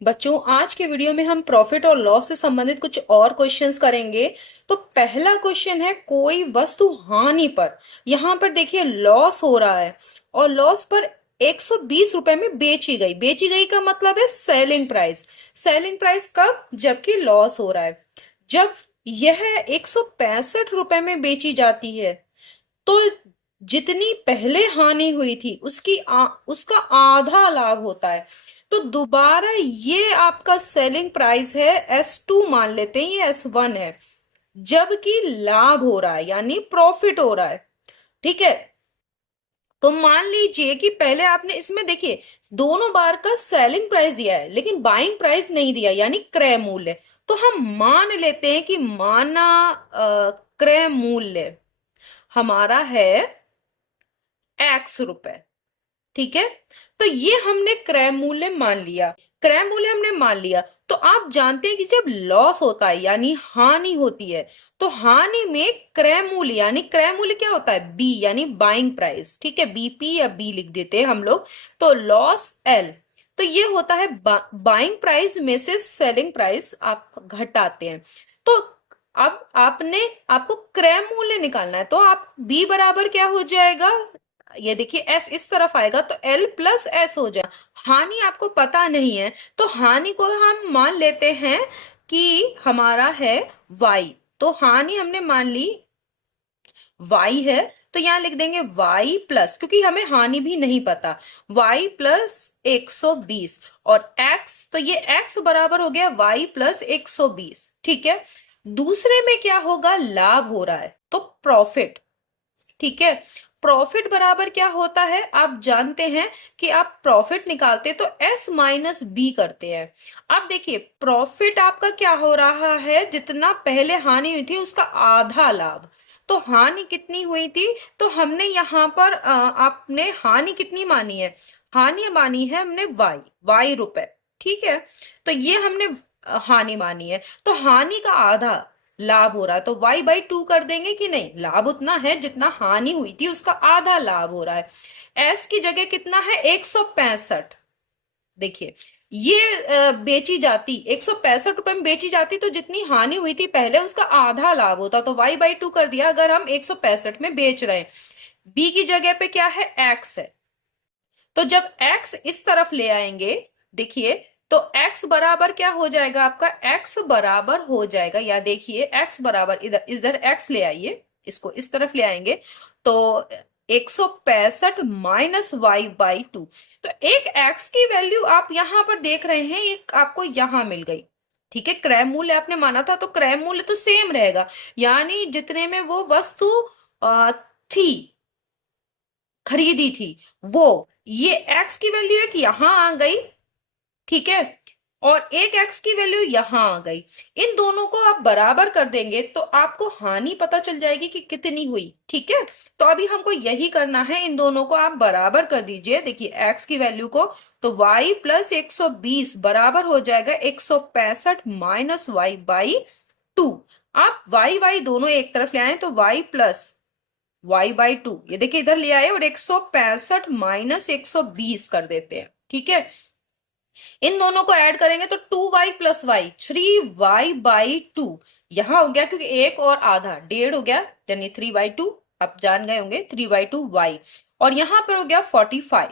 बच्चों, आज के वीडियो में हम प्रॉफिट और लॉस से संबंधित कुछ और क्वेश्चंस करेंगे। तो पहला क्वेश्चन है, कोई वस्तु हानि पर, यहाँ पर देखिए लॉस हो रहा है और लॉस पर 120 रुपए में बेची गई का मतलब है सेलिंग प्राइस। सेलिंग प्राइस कब? जबकि लॉस हो रहा है। जब यह 165 रुपए में बेची जाती है तो जितनी पहले हानि हुई थी उसका आधा लाभ होता है। तो दोबारा ये आपका सेलिंग प्राइस है, S2 मान लेते हैं, ये S1 है, जबकि लाभ हो रहा है यानी प्रॉफिट हो रहा है। ठीक है, तो मान लीजिए कि पहले आपने इसमें देखिए दोनों बार का सेलिंग प्राइस दिया है लेकिन बाइंग प्राइस नहीं दिया यानी क्रय मूल्य। तो हम मान लेते हैं कि माना क्रय मूल्य हमारा है ₹X। ठीक है, तो ये हमने क्रय मूल्य मान लिया। क्रय मूल्य हमने मान लिया तो आप जानते हैं कि जब लॉस होता है यानी हानि होती है तो हानि में क्रय मूल्य यानी क्रय मूल्य क्या होता है? बी यानी बाइंग प्राइस। ठीक है, बीपी या बी लिख देते हैं हम लोग। तो लॉस एल, तो ये होता है बाइंग प्राइस में से सेलिंग प्राइस आप घटाते हैं। तो अब आपको क्रय मूल्य निकालना है तो आप बी बराबर क्या हो जाएगा? ये देखिए एस इस तरफ आएगा तो एल प्लस एस हो जाएगा। हानि आपको पता नहीं है तो हानि को हम मान लेते हैं कि हमारा है वाई। तो हानि हमने मान ली वाई है, तो यहां लिख देंगे वाई प्लस, क्योंकि हमें हानि भी नहीं पता, वाई प्लस 120 और एक्स, तो ये एक्स बराबर हो गया वाई प्लस 120। ठीक है, दूसरे में क्या होगा? लाभ हो रहा है तो प्रॉफिट। ठीक है, प्रॉफिट बराबर क्या होता है? आप जानते हैं कि आप प्रॉफिट निकालते तो एस माइनस बी करते हैं। अब देखिए प्रॉफिट आपका क्या हो रहा है? जितना पहले हानि हुई थी उसका आधा लाभ। तो हानि कितनी हुई थी? तो हमने यहाँ पर आपने हानि कितनी मानी है? हानि मानी है हमने वाई रुपए। ठीक है, तो ये हमने हानि मानी है, तो हानि का आधा लाभ हो रहा है तो y/2 कर देंगे कि नहीं? लाभ उतना है जितना हानि हुई थी उसका आधा लाभ हो रहा है। s की जगह कितना है? 165। देखिए ये बेची जाती 165 रुपए में बेची जाती तो जितनी हानि हुई थी पहले उसका आधा लाभ होता, तो y/2 कर दिया। अगर हम 165 में बेच रहे हैं, b की जगह पे क्या है? x है, तो जब x इस तरफ ले आएंगे, देखिए तो x बराबर क्या हो जाएगा आपका? x बराबर हो जाएगा, या देखिए x बराबर इधर इधर x ले आइए, इसको इस तरफ ले आएंगे तो 165 माइनस y/2। तो एक x की वैल्यू आप यहां पर देख रहे हैं, एक आपको यहां मिल गई। ठीक है, क्रय मूल्य आपने माना था तो क्रय मूल्य तो सेम रहेगा, यानी जितने में वो वस्तु थी, खरीदी थी, वो ये x की वैल्यू एक यहां आ गई। ठीक है, और एक x की वैल्यू यहां आ गई। इन दोनों को आप बराबर कर देंगे तो आपको हानि पता चल जाएगी कि कितनी हुई। ठीक है, तो अभी हमको यही करना है, इन दोनों को आप बराबर कर दीजिए। देखिए x की वैल्यू को, तो y प्लस 120 बराबर हो जाएगा 165 माइनस y/2। आप y दोनों एक तरफ ले आए तो y प्लस y/2, ये देखिए इधर ले आए और 165 माइनस 120 कर देते हैं। ठीक है, इन दोनों को ऐड करेंगे तो 2y प्लस वाई 3y/2 यहां हो गया, क्योंकि एक और आधा डेढ़ हो गया यानी 3/2। आप जान गए होंगे 3/2 y, और यहां पर हो गया 45।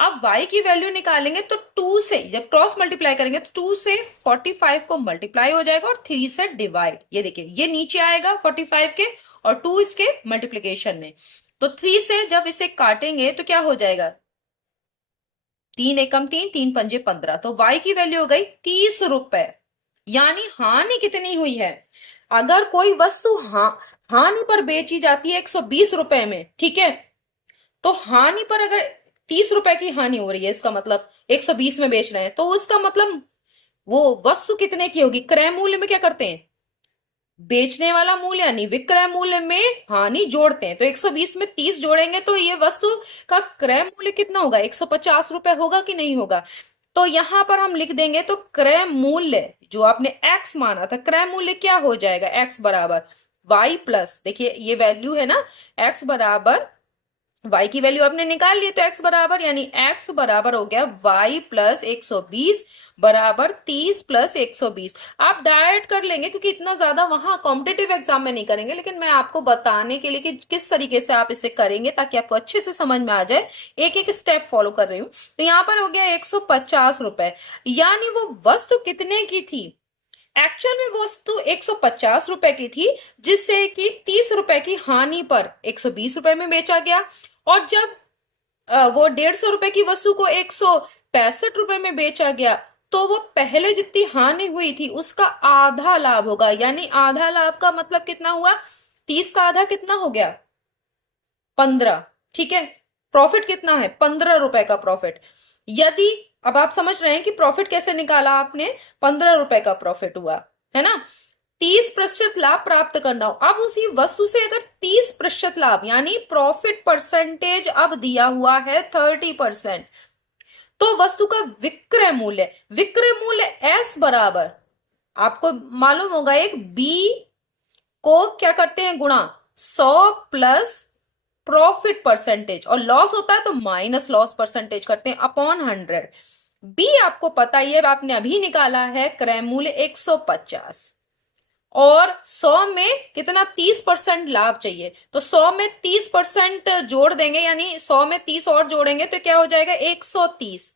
अब y की वैल्यू निकालेंगे तो 2 से जब क्रॉस मल्टीप्लाई करेंगे तो 2 से 45 को मल्टीप्लाई हो जाएगा और 3 से डिवाइड। ये देखिए ये नीचे आएगा 45 के और 2 इसके मल्टीप्लीकेशन में, तो 3 से जब इसे काटेंगे तो क्या हो जाएगा? 3 एकम 3, 3 पंजे 15, तो y की वैल्यू हो गई 30 रुपए। यानी हानि कितनी हुई है? अगर कोई वस्तु हानि पर बेची जाती है 120 रुपए में, ठीक है, तो हानि पर अगर 30 रुपए की हानि हो रही है, इसका मतलब 120 में बेच रहे हैं, तो उसका मतलब वो वस्तु कितने की होगी? क्रय मूल्य में क्या करते हैं? बेचने वाला मूल्य यानी विक्रय मूल्य में हानि जोड़ते हैं, तो 120 में 30 जोड़ेंगे तो ये वस्तु का क्रय मूल्य कितना होगा? 150 रुपए होगा कि नहीं होगा? तो यहां पर हम लिख देंगे तो क्रय मूल्य जो आपने x माना था, क्रय मूल्य क्या हो जाएगा? x बराबर y प्लस, देखिए ये वैल्यू है ना, x बराबर y की वैल्यू आपने निकाल ली, तो x बराबर यानी x बराबर हो गया y प्लस 120 बराबर 30 प्लस 120। आप डायरेक्ट कर लेंगे क्योंकि इतना ज्यादा वहां कॉम्पिटेटिव एग्जाम में नहीं करेंगे, लेकिन मैं आपको बताने के लिए कि किस तरीके से आप इसे करेंगे ताकि आपको अच्छे से समझ में आ जाए, एक एक स्टेप फॉलो कर रही हूं। तो यहाँ पर हो गया 150 रुपए, यानी वो वस्तु कितने की थी? एक्चुअल में वस्तु 150 रुपए की थी, जिससे कि 30 रुपए की हानि पर 120 रुपए में बेचा गया। और जब वो 150 रुपए की वस्तु को 165 रुपए में बेचा गया, तो वो पहले जितनी हानि हुई थी उसका आधा लाभ होगा। यानी आधा लाभ का मतलब कितना हुआ? 30 का आधा कितना हो गया? 15। ठीक है, प्रॉफिट कितना है? 15 रुपए का प्रॉफिट। यदि अब आप समझ रहे हैं कि प्रॉफिट कैसे निकाला आपने, 15 रुपए का प्रॉफिट हुआ, है ना। 30% लाभ प्राप्त करना हो, अब उसी वस्तु से अगर 30% लाभ यानी प्रॉफिट परसेंटेज अब दिया हुआ है 30%, तो वस्तु का विक्रय मूल्य एस बराबर, आपको मालूम होगा, एक बी को क्या करते हैं? गुणा 100 प्लस प्रॉफिट परसेंटेज, और लॉस होता है तो माइनस लॉस परसेंटेज करते हैं अपॉन 100। बी आपको पता ही है, आपने अभी निकाला है, क्रय मूल्य 150, और 100 में कितना? 30% लाभ चाहिए, तो 100 में 30% जोड़ देंगे, यानी 100 में 30 और जोड़ेंगे तो क्या हो जाएगा? 130।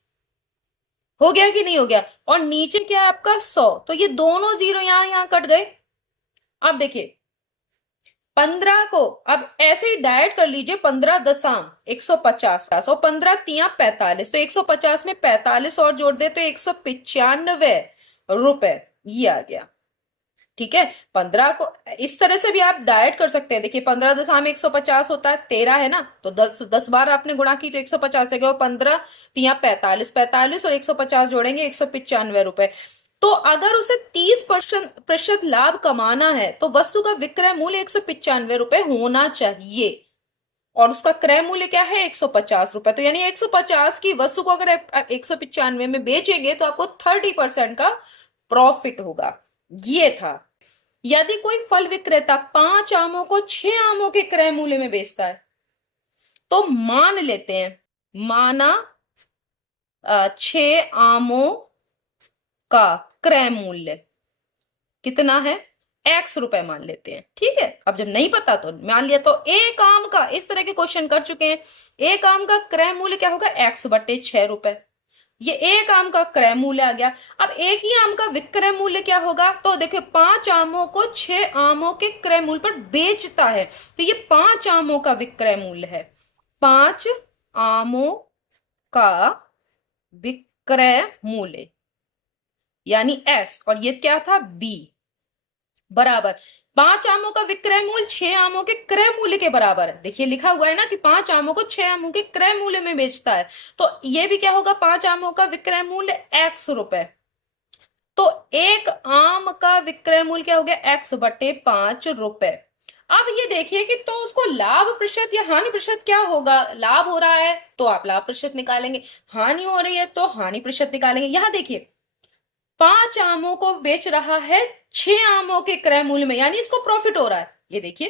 हो गया कि नहीं हो गया? और नीचे क्या है आपका? 100, तो ये दोनों जीरो यहां यहां कट गए। अब देखिए 15 को अब ऐसे ही डायरेक्ट कर लीजिए, 15 दशम 150 और 15 तिया 45, तो 150 में 45 और जोड़ दे तो 195 रुपए, ये आ गया। ठीक है, 15 को इस तरह से भी आप डायरेक्ट कर सकते हैं। देखिए 15 दशम 150 होता है, 13 है ना, तो 10 बार आपने गुणा की तो 150 है, 15 तिया 45, 45 और 150 जोड़ेंगे 195 रुपए। तो अगर उसे 30% लाभ कमाना है तो वस्तु का विक्रय मूल्य 195 रुपए होना चाहिए, और उसका क्रय मूल्य क्या है? 150 रुपए। तो यानी 150 की वस्तु को अगर आप 195 में बेचेंगे तो आपको 30% का प्रॉफिट होगा। ये था। यदि कोई फल विक्रेता 5 आमों को 6 आमों के क्रय मूल्य में बेचता है, तो मान लेते हैं, माना 6 आमों का क्रय मूल्य कितना है? एक्स रुपए मान लेते हैं। ठीक है, अब जब नहीं पता तो मान लिया, तो एक आम का, इस तरह के क्वेश्चन कर चुके हैं, एक आम का क्रय मूल्य क्या होगा? x/6 रुपए। ये एक आम का क्रय मूल्य आ गया। अब एक ही आम का विक्रय मूल्य क्या होगा? तो देखिए 5 आमों को 6 आमों के क्रय मूल्य पर बेचता है, तो ये 5 आमों का विक्रय मूल्य है, 5 आमों का विक्रय मूल्य यानी एस, और ये क्या था? बी बराबर 5 आमों का विक्रय मूल्य 6 आमों के क्रय मूल्य के बराबर है। देखिए लिखा हुआ है ना कि 5 आमों को 6 आमों के क्रय मूल्य में बेचता है, तो ये भी क्या होगा? 5 आमों का विक्रय मूल्य x रुपए। तो एक आम का विक्रय मूल्य क्या हो गया? x/5 रुपए। अब ये देखिए कि तो उसको लाभ प्रतिशत या हानि प्रतिशत क्या होगा? लाभ हो रहा है तो आप लाभ प्रतिशत निकालेंगे, हानि हो रही है तो हानि प्रतिशत निकालेंगे। यहां देखिए 5 आमों को बेच रहा है 6 आमों के क्रय मूल्य में, यानी इसको प्रॉफिट हो रहा है। ये देखिए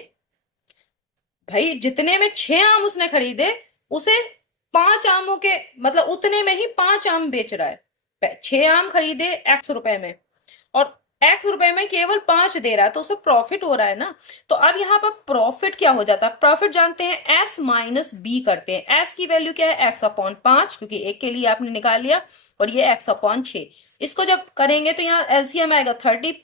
भाई, जितने में 6 आम उसने खरीदे, उसे 5 आमों के मतलब उतने में ही 5 आम बेच रहा है। 6 आम खरीदे x रुपए में, और x रुपए में केवल 5 दे रहा है, तो उसे प्रॉफिट हो रहा है ना। तो अब यहाँ पर प्रॉफिट क्या हो जाता है? प्रॉफिट जानते हैं s माइनस बी करते हैं। s की वैल्यू क्या है? x/5, क्योंकि एक के लिए आपने निकाल लिया, और ये x/6। इसको जब करेंगे तो यहाँ एलसीएम आएगा 30,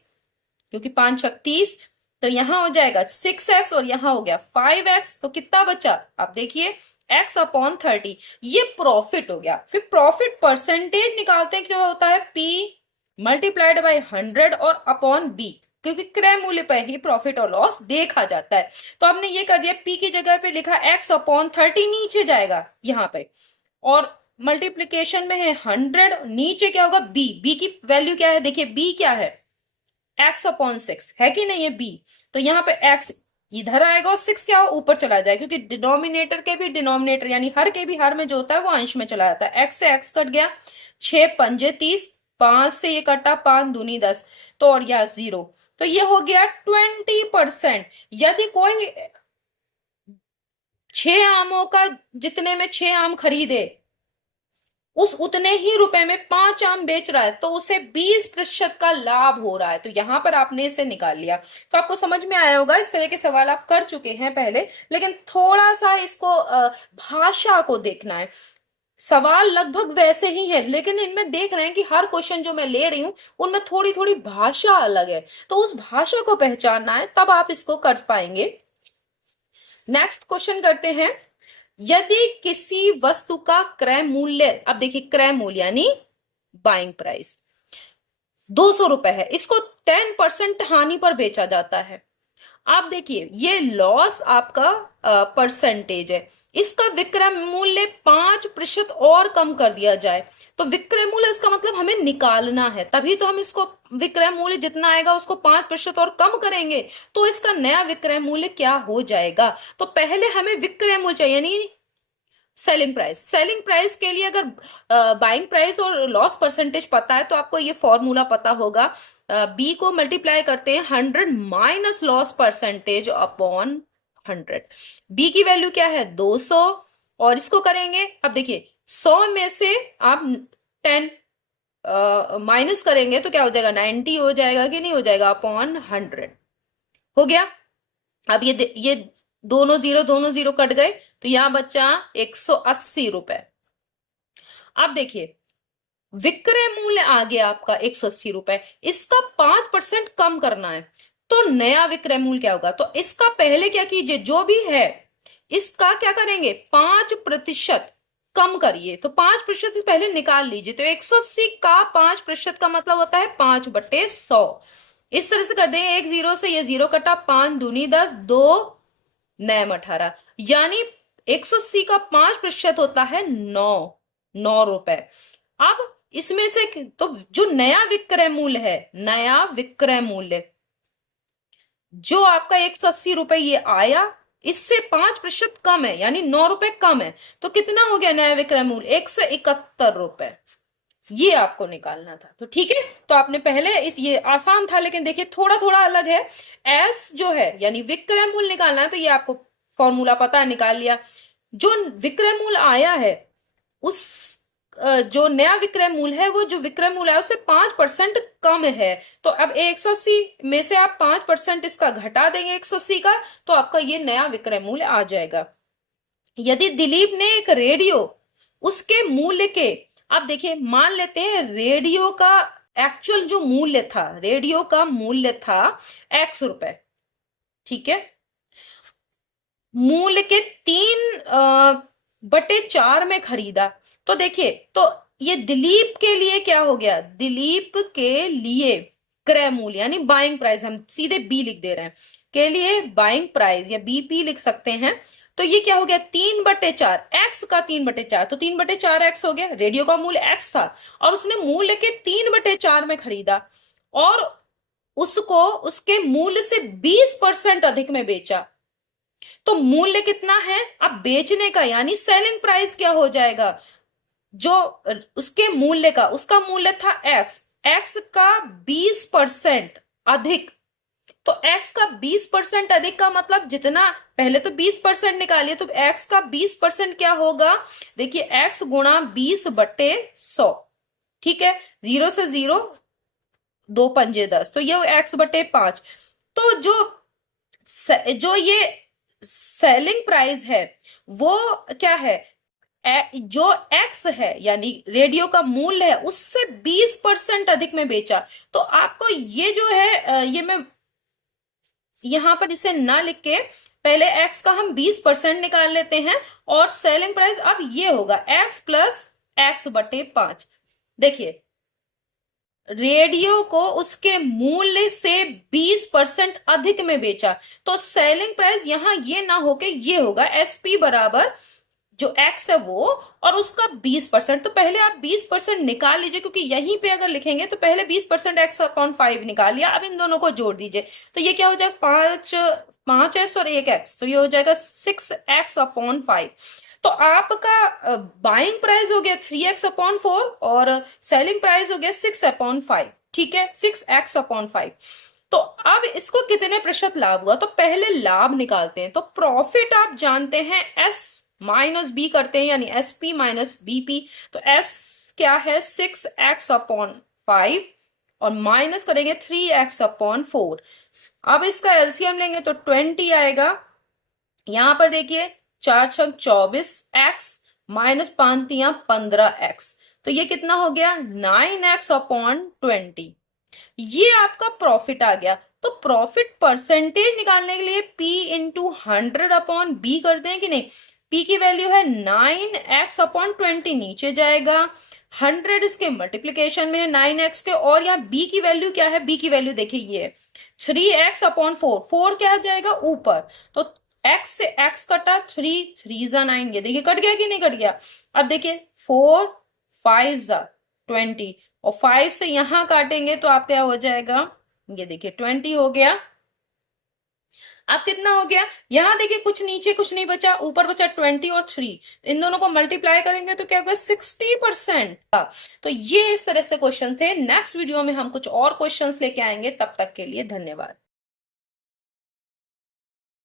क्योंकि 5×6 = 30, तो यहां हो जाएगा 6x और यहां हो गया 5x, तो कितना बचा? आप देखिए x/30, ये प्रॉफिट हो गया। फिर प्रॉफिट परसेंटेज निकालते हैं, क्या होता है? p × 100 और अपॉन b, क्योंकि क्रय मूल्य पर ही प्रॉफिट और लॉस देखा जाता है। तो हमने ये कर दिया, p की जगह पे लिखा x/30, नीचे जाएगा यहाँ पे, और मल्टीप्लीकेशन में है 100, नीचे क्या होगा? b की वैल्यू क्या है? देखिए b क्या है? x/6 है कि नहीं है b, तो यहाँ पे x इधर आएगा और 6 क्या हो? ऊपर चला जाएगा, क्योंकि डिनोमिनेटर के भी डिनोमिनेटर यानी हर के भी हर में जो होता है वो अंश में चला जाता है। x से x कट गया, 6×5 = 30, 5 से ये कटा, 5 दूनी 10, तो और यह 0, तो ये हो गया 20%। यदि कोई 6 आमों का जितने में 6 आम खरीदे, उस उतने ही रुपए में 5 आम बेच रहा है, तो उसे 20% का लाभ हो रहा है। तो यहां पर आपने इसे निकाल लिया। तो आपको समझ में आया होगा, इस तरह के सवाल आप कर चुके हैं पहले, लेकिन थोड़ा सा इसको भाषा को देखना है। सवाल लगभग वैसे ही है, लेकिन इनमें देख रहे हैं कि हर क्वेश्चन जो मैं ले रही हूं उनमें थोड़ी थोड़ी भाषा अलग है, तो उस भाषा को पहचानना है, तब आप इसको कर पाएंगे। नेक्स्ट क्वेश्चन करते हैं। यदि किसी वस्तु का क्रय मूल्य, अब देखिए क्रय मूल्य यानी बाइंग प्राइस 200 रुपए है, इसको 10% हानि पर बेचा जाता है। आप देखिए ये लॉस आपका परसेंटेज है, इसका विक्रय मूल्य 5% और कम कर दिया जाए, तो विक्रय मूल्य इसका मतलब हमें निकालना है, तभी तो हम इसको विक्रय मूल्य जितना आएगा उसको 5% और कम करेंगे, तो इसका नया विक्रय मूल्य क्या हो जाएगा। तो पहले हमें विक्रय मूल्य चाहिए, यानी सेलिंग प्राइस। सेलिंग प्राइस के लिए अगर बाइंग प्राइस और लॉस परसेंटेज पता है तो आपको ये फॉर्मूला पता होगा। बी को मल्टीप्लाई करते हैं 100 minus loss percentage upon 100। B की वैल्यू क्या है 200, और इसको करेंगे, अब देखिए 100 में से आप 10 माइनस करेंगे तो क्या हो जाएगा 90 हो जाएगा कि नहीं हो जाएगा, अपॉन 100 हो गया। अब ये दोनों जीरो कट गए, तो यहां बचा 180 रुपए। अब देखिए विक्रय मूल्य आ गया आपका 180 रुपए, इसका 5% कम करना है, तो नया विक्रय मूल्य क्या होगा। तो इसका पहले क्या कीजिए, जो भी है इसका क्या करेंगे 5% कम करिए, तो 5% पहले निकाल लीजिए। तो 180 का 5% का मतलब होता है 5/100। इस तरह से कर देंगे, एक जीरो से ये जीरो कटा, 5 दूनी 10, 2 नैम 18, यानी 180 का 5% होता है 9 रुपए। अब इसमें से तो जो नया विक्रय मूल्य है, नया विक्रय मूल्य जो आपका 180 रुपए ये आया, इससे 5% कम है, यानी 9 रुपए कम है, तो कितना हो गया नया विक्रय मूल्य 171 रुपए। ये आपको निकालना था। तो ठीक है, तो आपने पहले ये आसान था, लेकिन देखिए थोड़ा थोड़ा अलग है। एस जो है यानी विक्रय मूल्य निकालना है, तो ये आपको फॉर्मूला पता है, निकाल लिया। जो विक्रय मूल्य आया है उस जो नया विक्रय मूल्य है, वो जो विक्रय मूल्य है उससे 5% कम है, तो अब 180 में से आप 5% इसका घटा देंगे 180 का, तो आपका ये नया विक्रय मूल्य आ जाएगा। यदि दिलीप ने एक रेडियो उसके मूल्य के, आप देखिए मान लेते हैं रेडियो का एक्चुअल जो मूल्य था, रेडियो का मूल्य था x रुपए, ठीक है, मूल्य के 3/4 में खरीदा, तो देखिए तो ये दिलीप के लिए क्या हो गया, दिलीप के लिए क्रय मूल्य यानी बाइंग प्राइस, हम सीधे बी लिख दे रहे हैं, के लिए बाइंग प्राइस या बीपी लिख सकते हैं। तो ये क्या हो गया 3/4, एक्स का 3/4, तो 3/4 एक्स हो गया। रेडियो का मूल्य एक्स था और उसने मूल्य के 3/4 में खरीदा और उसको उसके मूल्य से 20% अधिक में बेचा, तो मूल्य कितना है अब बेचने का, यानी सेलिंग प्राइस क्या हो जाएगा, जो उसके मूल्य का, उसका मूल्य था एक्स, एक्स का 20% अधिक, तो x का 20% अधिक का मतलब जितना, पहले तो 20% निकालिए, तो x का 20% क्या होगा, देखिए x गुणा 20/100, ठीक है, 0 से 0 2 पंजे 10, तो ये x/5। तो जो ये सेलिंग प्राइस है वो क्या है, जो x है यानी रेडियो का मूल्य है उससे 20% अधिक में बेचा। तो आपको ये जो है ये मैं यहां पर इसे ना लिख के पहले x का हम 20% निकाल लेते हैं, और सेलिंग प्राइस अब ये होगा x प्लस x/5। देखिए रेडियो को उसके मूल्य से 20% अधिक में बेचा, तो सेलिंग प्राइस यहां ये ना होके ये होगा SP बराबर जो x है वो और उसका 20%। तो पहले आप 20% निकाल लीजिए, क्योंकि यहीं पे अगर लिखेंगे तो पहले 20% x/5 निकाल लिया, अब इन दोनों को जोड़ दीजिए, तो ये क्या हो जाएगा 5s और 1x, तो ये हो जाएगा 6x/5। तो आपका बाइंग प्राइस हो गया 3x/4 और सेलिंग प्राइस हो गया 6/5, ठीक है, 6x/5। तो अब इसको कितने प्रतिशत लाभ हुआ, तो पहले लाभ निकालते हैं। तो प्रॉफिट आप जानते हैं एस माइनस बी करते हैं, यानी एस पी माइनस बीपी। तो एस क्या है 6x/5 और माइनस करेंगे 3x/4। अब इसका एलसीएम लेंगे तो 20 आएगा। यहां पर देखिए 4×6 24x माइनस 5×3 15x, तो ये कितना हो गया 9x/20। ये आपका प्रॉफिट आ गया। तो प्रॉफिट परसेंटेज निकालने के लिए P इंटू 100/B करते हैं कि नहीं। P की वैल्यू है 9x/20, नीचे जाएगा 100 इसके मल्टीप्लीकेशन में है 9x के, और यहाँ B की वैल्यू क्या है, B की वैल्यू देखिए ये 3x/4, 4 क्या जाएगा ऊपर, तो x से x कटा 3 3 जा 9, ये देखिए कट गया कि नहीं कट गया। अब देखिए 4 5 जा 20 और 5 से यहां काटेंगे तो आप क्या हो जाएगा, ये देखिए 20 हो गया। अब कितना हो गया, यहां देखिए कुछ नीचे कुछ नहीं बचा, ऊपर बचा 20 और 3, इन दोनों को मल्टीप्लाई करेंगे तो क्या होगा 60%। तो ये इस तरह से क्वेश्चन थे। नेक्स्ट वीडियो में हम कुछ और क्वेश्चंस लेके आएंगे, तब तक के लिए धन्यवाद।